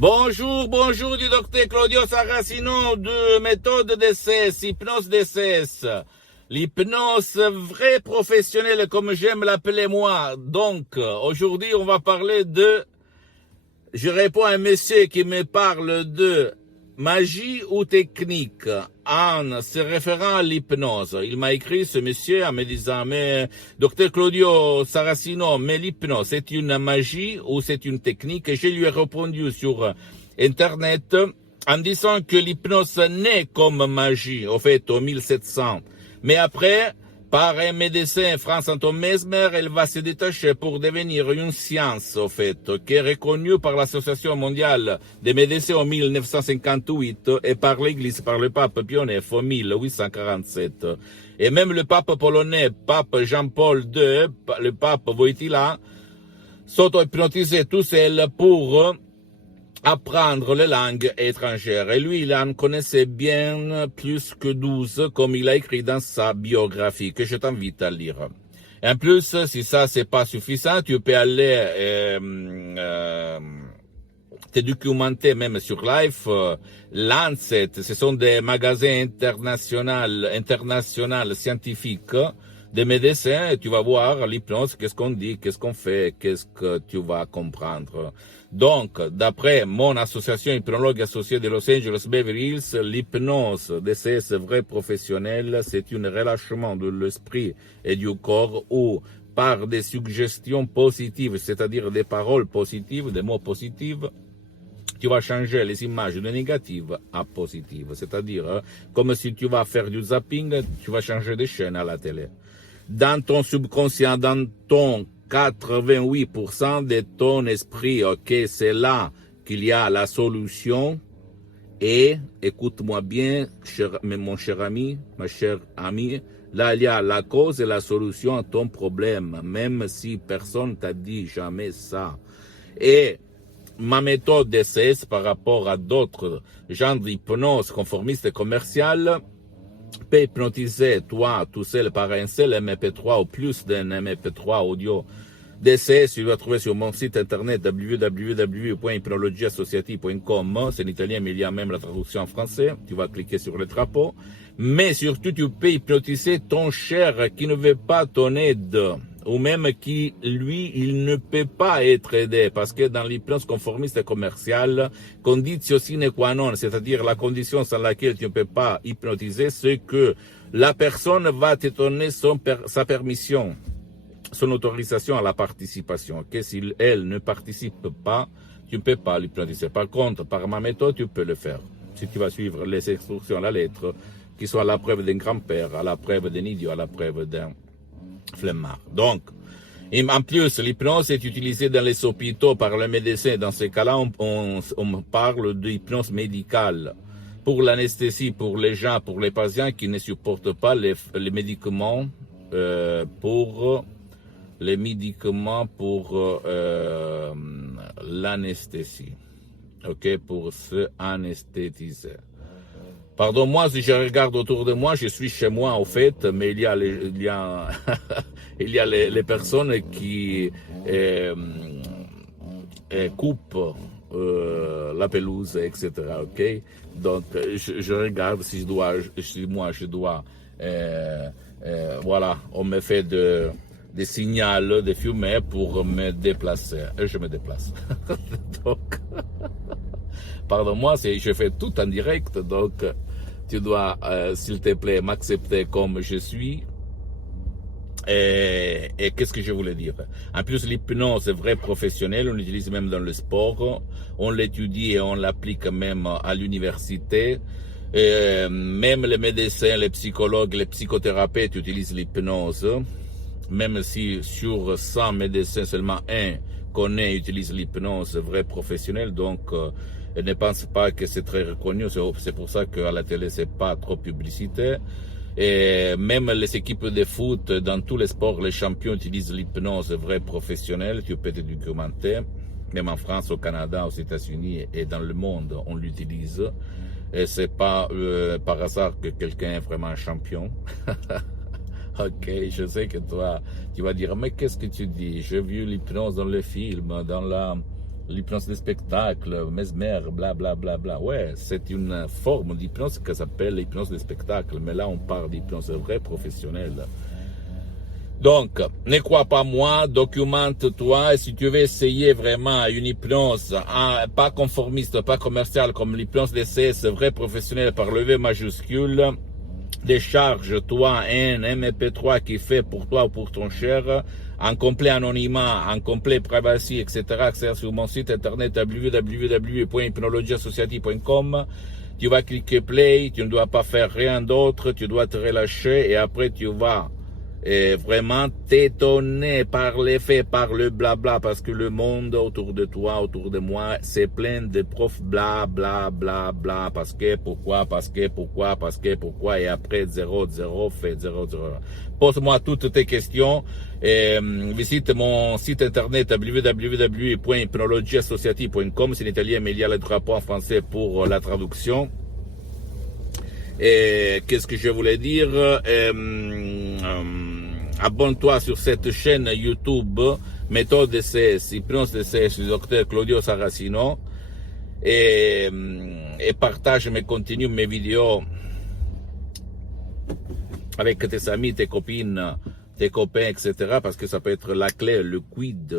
Bonjour du docteur Claudio Saracino de méthode DCS, hypnose DCS. L'hypnose vraie professionnelle comme j'aime l'appeler moi. Donc, aujourd'hui on va parler je réponds à un monsieur qui me parle de magie ou technique en se référant à l'hypnose. Il m'a écrit ce monsieur en me disant, mais docteur Claudio Saracino, mais l'hypnose c'est une magie ou c'est une technique? Et je lui ai répondu sur Internet en disant que l'hypnose naît comme magie, au fait, au 1700. Mais après, par un médecin, Franz Anton Mesmer, elle va se détacher pour devenir une science, au fait, qui est reconnue par l'Association mondiale des médecins en 1958 et par l'Église, par le pape Pie IX en 1847. Et même le pape polonais, pape Jean-Paul II, le pape Wojtyła, s'auto-hypnotisait tout seul pour apprendre les langues étrangères. Et lui, il en connaissait bien plus que 12, comme il a écrit dans sa biographie, que je t'invite à lire. Et en plus, si ça, c'est pas suffisant, tu peux aller te documenter même sur Life. Lancet, ce sont des magasins internationaux scientifiques, des médecins, et tu vas voir l'hypnose, qu'est-ce qu'on dit, qu'est-ce qu'on fait, qu'est-ce que tu vas comprendre. Donc, d'après mon association hypnologue associée de Los Angeles Beverly Hills, l'hypnose DCS vrai professionnel, c'est un relâchement de l'esprit et du corps où, par des suggestions positives, c'est-à-dire des paroles positives, des mots positifs, tu vas changer les images de négatives à positives. C'est-à-dire, comme si tu vas faire du zapping, tu vas changer de chaîne à la télé. Dans ton subconscient, dans ton 88% de ton esprit, ok, c'est là qu'il y a la solution. Et, écoute-moi bien, mon cher ami, ma chère amie, là il y a la cause et la solution à ton problème, même si personne t'a dit jamais ça. Et ma méthode DCS par rapport à d'autres genres d'hypnose conformiste et commerciale peut hypnotiser toi tout seul par un seul MP3 ou plus d'un MP3 audio. DCS, tu vas trouver sur mon site internet www.hypnologieassociative.com. C'est en italien, mais il y a même la traduction en français. Tu vas cliquer sur le drapeau. Mais surtout, tu peux hypnotiser ton cher qui ne veut pas ton aide, ou même qui, lui, il ne peut pas être aidé, parce que dans l'hypnose conformiste et commerciale, conditio sine qua non, c'est-à-dire la condition sans laquelle tu ne peux pas hypnotiser, c'est que la personne va te donner sa permission, son autorisation à la participation. Que si elle ne participe pas, tu ne peux pas l'hypnotiser. Par contre, par ma méthode, tu peux le faire. Si tu vas suivre les instructions à la lettre, qui sont à la preuve d'un grand-père, à la preuve d'un idiot, à la preuve d'un flemmard. Donc, en plus, l'hypnose est utilisée dans les hôpitaux par les médecins. Dans ces cas-là, on parle d'hypnose médicale. Pour l'anesthésie, pour les gens, pour les patients qui ne supportent pas les médicaments, pour l'anesthésie. Ok, pour se anesthétiser. Pardon, moi, si je regarde autour de moi, je suis chez moi, au fait, mais il y a les personnes qui coupent la pelouse, etc. Ok, donc je regarde si je dois, voilà, on me fait des signaux de fumée pour me déplacer, et je me déplace. Donc, pardon-moi, je fais tout en direct, donc tu dois, s'il te plaît, m'accepter comme je suis. Et qu'est-ce que je voulais dire? En plus, l'hypnose est vrai professionnel, on l'utilise même dans le sport, on l'étudie et on l'applique même à l'université. Même les médecins, les psychologues, les psychothérapeutes utilisent l'hypnose. Même si sur 100 médecins, seulement un connaît et utilise l'hypnose vrai professionnel, donc je ne pense pas que c'est très reconnu. C'est pour ça qu'à la télé, c'est pas trop publicité. Et même les équipes de foot, dans tous les sports, les champions utilisent l'hypnose vrai professionnel. Tu peux te documenter. Même en France, au Canada, aux États-Unis et dans le monde, on l'utilise. Et c'est pas par hasard que quelqu'un est vraiment champion. Ok, je sais que toi, tu vas dire, mais qu'est-ce que tu dis? J'ai vu l'hypnose dans le film, dans l'hypnose de spectacle, mesmer, bla bla bla bla. Ouais, c'est une forme d'hypnose qui s'appelle l'hypnose de spectacle, mais là on parle d'hypnose vraie professionnelle. Donc, ne crois pas moi, documente-toi, et si tu veux essayer vraiment une hypnose, pas conformiste, pas commerciale, comme l'hypnose DCS, vrai professionnel par le V majuscule, décharge-toi un MP3 qui fait pour toi ou pour ton cher, en complet anonymat, en complet privacy, etc., etc., sur mon site internet www.hypnologieassociative.com. Tu vas cliquer play, tu ne dois pas faire rien d'autre, tu dois te relâcher et après tu vas vraiment t'étonner par les faits, par le blabla, parce que le monde autour de toi, autour de moi, c'est plein de profs bla bla bla bla, parce que, pourquoi, et après 0 fait 0. Pose-moi toutes tes questions, visite mon site internet www.hypnologieassociative.com, c'est en italien, mais il y a le drapeau en français pour la traduction. Et qu'est-ce que je voulais dire? Abonne-toi sur cette chaîne YouTube, méthode DCS, hypnose DCS, du docteur Claudio Saracino, et partage mes contenus, mes vidéos avec tes amis, tes copines, tes copains, etc. Parce que ça peut être la clé, le quid,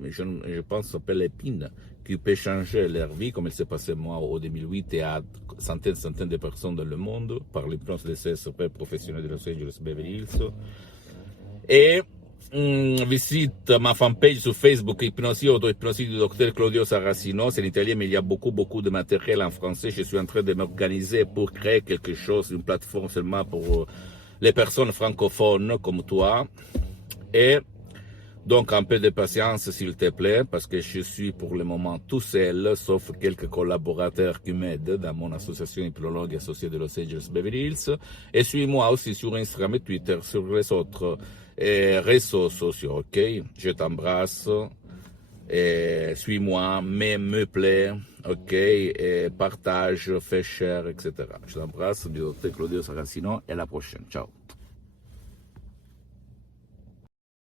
je pense que ça s'appelle l'épine, qui peut changer leur vie, comme il s'est passé moi au 2008 et à centaines de personnes dans le monde, par l'hypnose de ces professionnels de Los Angeles Beverly Hills. Et visite ma fanpage sur Facebook, Hypnosie, auto-hypnosie du docteur Claudio Saracino. C'est en italien, mais il y a beaucoup de matériel en français. Je suis en train de m'organiser pour créer quelque chose, une plateforme seulement pour les personnes francophones comme toi. Et donc un peu de patience s'il te plaît, parce que je suis pour le moment tout seul, sauf quelques collaborateurs qui m'aident dans mon association hypnologue associée de Los Angeles Beverly Hills. Et suis-moi aussi sur Instagram et Twitter, sur les autres réseaux sociaux, ok? Je t'embrasse, suis-moi, me plaît, ok? Et partage, fais share, etc. Je t'embrasse, du docteur Claudio Saracino, et à la prochaine. Ciao.